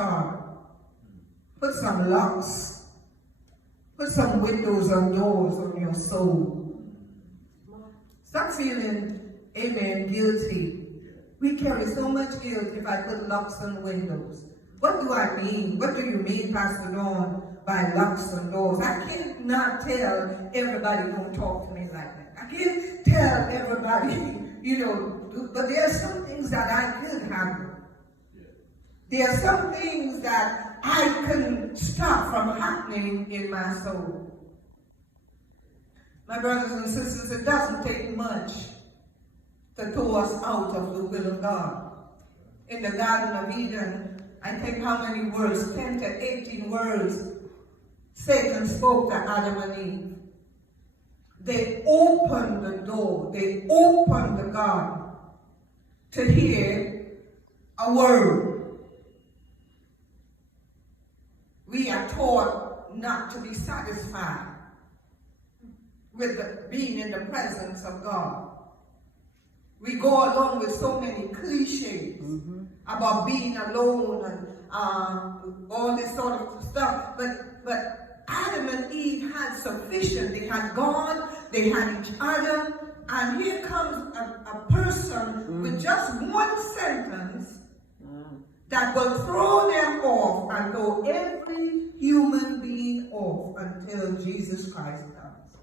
start. Put some locks. Put some windows and doors on your soul. Stop feeling, amen, guilty. We carry so much guilt if I put locks on windows. What do I mean? What do you mean, Pastor Dawn, by locks and doors? I cannot tell everybody don't talk to me like that. I can't tell everybody, but there are some things that I could handle. There are some things that I couldn't stop from happening in my soul. My brothers and sisters, it doesn't take much to throw us out of the will of God. In the Garden of Eden, I think how many words, 10 to 18 words, Satan spoke to Adam and Eve. They opened the door, they opened the garden to hear a word. We are taught not to be satisfied with being in the presence of God. We go along with so many cliches about being alone and all this sort of stuff. But Adam and Eve had sufficient. They had God, they had each other, and here comes a person with just one sentence that will throw them off and throw every human being off until Jesus Christ comes.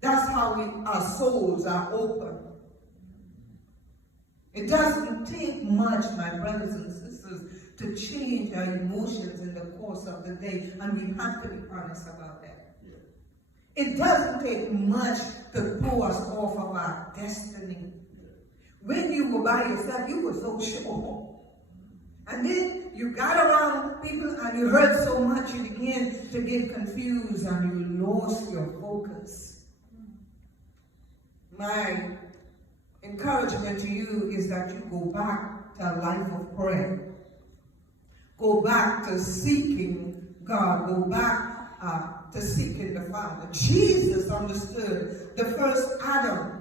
That's how our souls are open. It doesn't take much, my brothers and sisters, to change our emotions in the course of the day, and we have to be honest about that. It doesn't take much to throw us off of our destiny. When you were by yourself, you were so sure. And then you got around people and you heard so much, you began to get confused and you lost your focus. My encouragement to you is that you go back to a life of prayer. Go back to seeking God. Go back to seeking the Father. Jesus understood the first Adam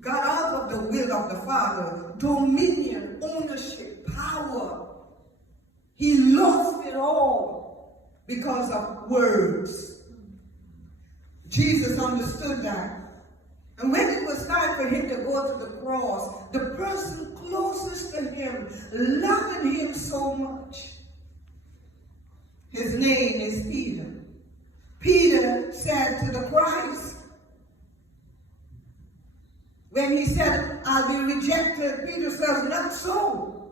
got out of the will of the Father, dominion, ownership, power. He lost it all because of words. Jesus understood that. And when it was time for him to go to the cross, the person closest to him, loving him so much, his name is Peter. Peter said to the Christ, when he said, I'll be rejected, Peter says, not so.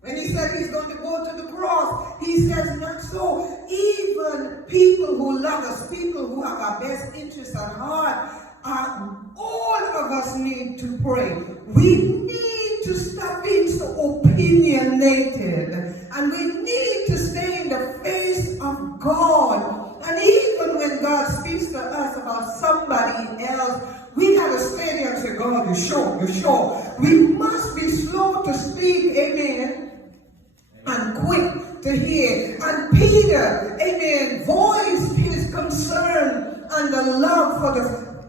When he said he's going to go to the cross, he says, not so. Even people who love us, people who have our best interests at heart, all of us need to pray. We need to stop being so opinionated. And we need to stay in the face of God. And even when God speaks to us about somebody else, we got to stay there and say, God, you're sure, you're sure. We must be slow to speak, amen, and quick to hear. And Peter, amen, voiced his concern and the love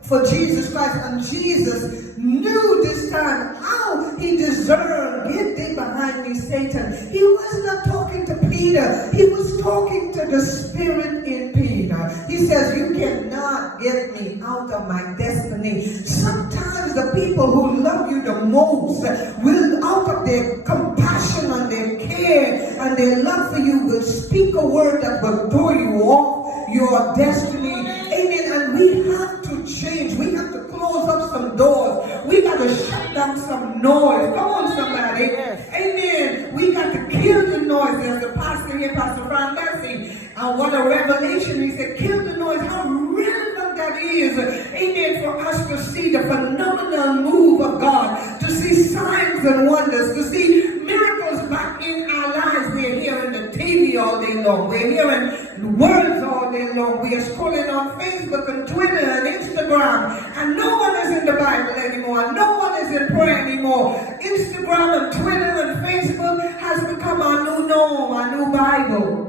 for Jesus Christ. And Jesus knew this time how he discerned, get thee behind me, Satan. He was not talking to Peter. He was talking to the Spirit in Peter. He says, you cannot get me out of my destiny. Sometimes the people who love you the most will, out of their compassion and their care and their love for you, will speak a word that will throw you off your destiny. Amen. And we have to change. We have to close up some doors. We got to shut down some noise. Come on, somebody. Amen. We got to kill the noise. There's a pastor here, Pastor Frank Bessie. What a revelation. He said, kill the noise. How relevant that is. Amen. For us to see the phenomenal move of God, to see signs and wonders, to see miracles back in our lives. We're hearing the TV all day long. We're hearing words all day long. We are scrolling on Facebook and Twitter and Instagram. And no one is in the Bible anymore. No one is in prayer anymore. Instagram and Twitter and Facebook has become our new norm, our new Bible.